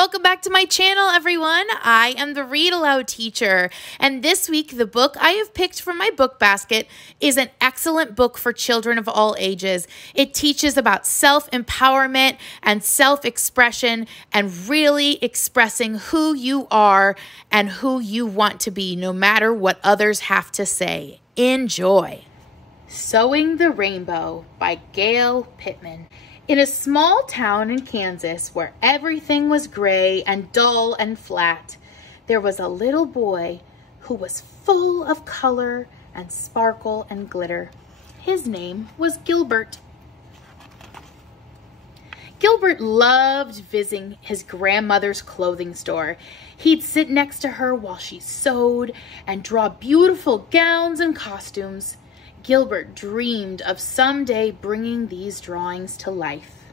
Welcome back to my channel, everyone. I am the Read-Aloud teacher, and this week the book I have picked from my book basket is an excellent book for children of all ages. It teaches about self-empowerment and self-expression and really expressing who you are and who you want to be, no matter what others have to say. Enjoy. Sewing the Rainbow by Gail Pittman. In a small town in Kansas where everything was gray and dull and flat, there was a little boy who was full of color and sparkle and glitter. His name was Gilbert. Gilbert loved visiting his grandmother's clothing store. He'd sit next to her while she sewed and draw beautiful gowns and costumes. Gilbert dreamed of someday bringing these drawings to life.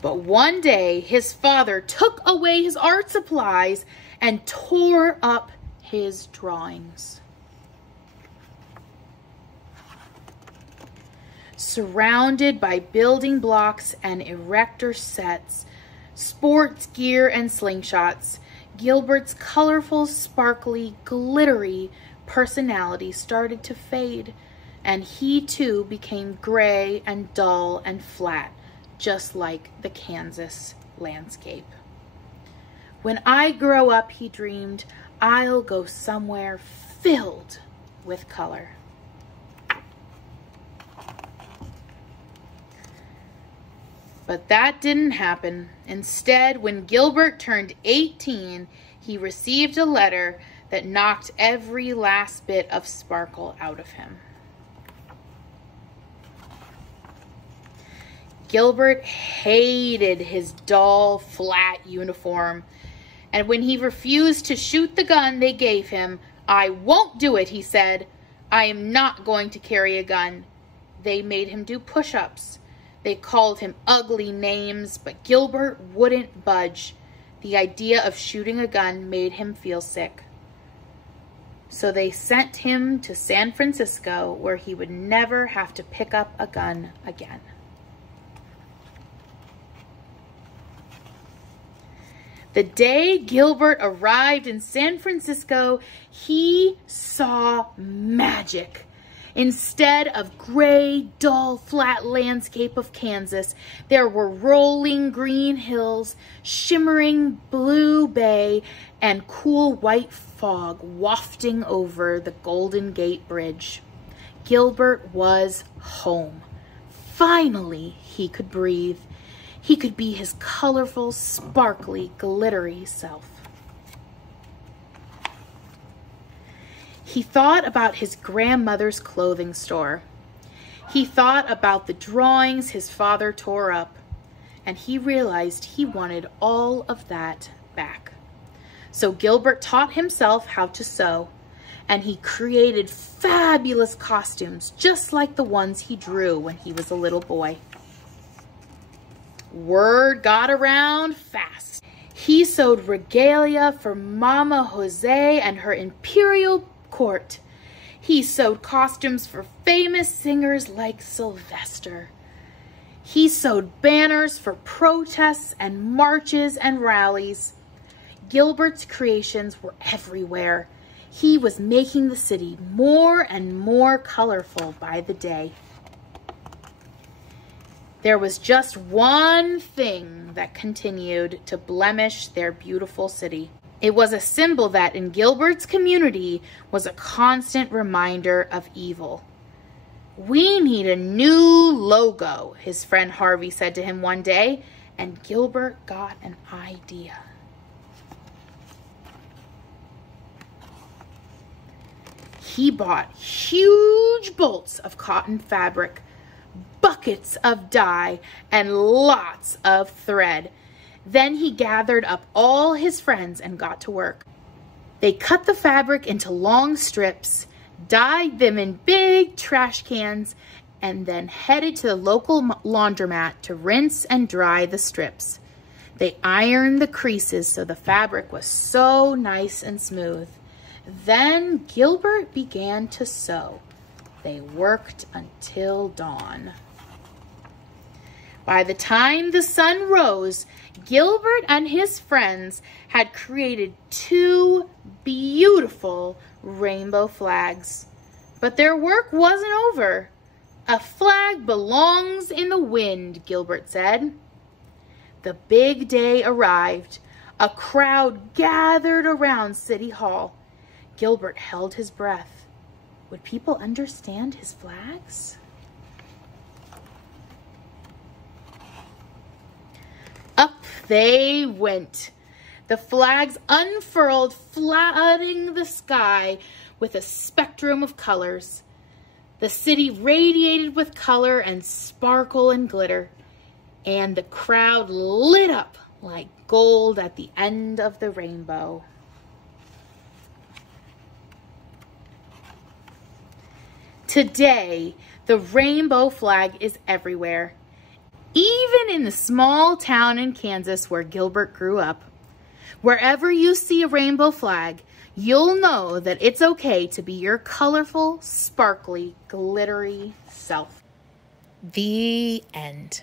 But one day, his father took away his art supplies and tore up his drawings. Surrounded by building blocks and erector sets, sports gear and slingshots, Gilbert's colorful, sparkly, glittery personality started to fade, and he too became gray and dull and flat, just like the Kansas landscape. When I grow up, he dreamed, I'll go somewhere filled with color. But that didn't happen. Instead, when Gilbert turned 18, he received a letter that knocked every last bit of sparkle out of him. Gilbert hated his dull, flat uniform, and when he refused to shoot the gun they gave him, "I won't do it," he said. "I am not going to carry a gun." They made him do push-ups. They called him ugly names, but Gilbert wouldn't budge. The idea of shooting a gun made him feel sick. So they sent him to San Francisco, where he would never have to pick up a gun again. The day Gilbert arrived in San Francisco, he saw magic. Instead of gray, dull, flat landscape of Kansas, there were rolling green hills, shimmering blue bay, and cool white fog wafting over the Golden Gate Bridge. Gilbert was home. Finally, he could breathe. He could be his colorful, sparkly, glittery self. He thought about his grandmother's clothing store. He thought about the drawings his father tore up, and he realized he wanted all of that back. So Gilbert taught himself how to sew, and he created fabulous costumes just like the ones he drew when he was a little boy. Word got around fast. He sewed regalia for Mama Jose and her imperial court. He sewed costumes for famous singers like Sylvester. He sewed banners for protests and marches and rallies. Gilbert's creations were everywhere. He was making the city more and more colorful by the day. There was just one thing that continued to blemish their beautiful city. It was a symbol that in Gilbert's community was a constant reminder of evil. "We need a new logo," his friend Harvey said to him one day, and Gilbert got an idea. He bought huge bolts of cotton fabric, buckets of dye, and lots of thread. Then he gathered up all his friends and got to work. They cut the fabric into long strips, dyed them in big trash cans, and then headed to the local laundromat to rinse and dry the strips. They ironed the creases so the fabric was so nice and smooth. Then Gilbert began to sew. They worked until dawn. By the time the sun rose, Gilbert and his friends had created 2 beautiful rainbow flags. But their work wasn't over. "A flag belongs in the wind," Gilbert said. The big day arrived. A crowd gathered around City Hall. Gilbert held his breath. Would people understand his flags? Up they went. The flags unfurled, flooding the sky with a spectrum of colors. The city radiated with color and sparkle and glitter, and the crowd lit up like gold at the end of the rainbow. Today, the rainbow flag is everywhere, even in the small town in Kansas where Gilbert grew up. Wherever you see a rainbow flag, you'll know that it's okay to be your colorful, sparkly, glittery self. The end.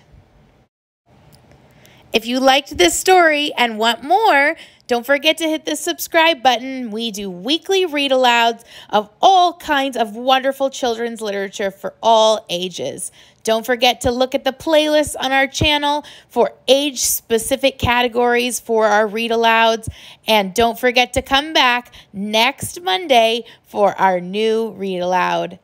If you liked this story and want more, don't forget to hit the subscribe button. We do weekly read-alouds of all kinds of wonderful children's literature for all ages. Don't forget to look at the playlists on our channel for age-specific categories for our read-alouds. And don't forget to come back next Monday for our new read-aloud.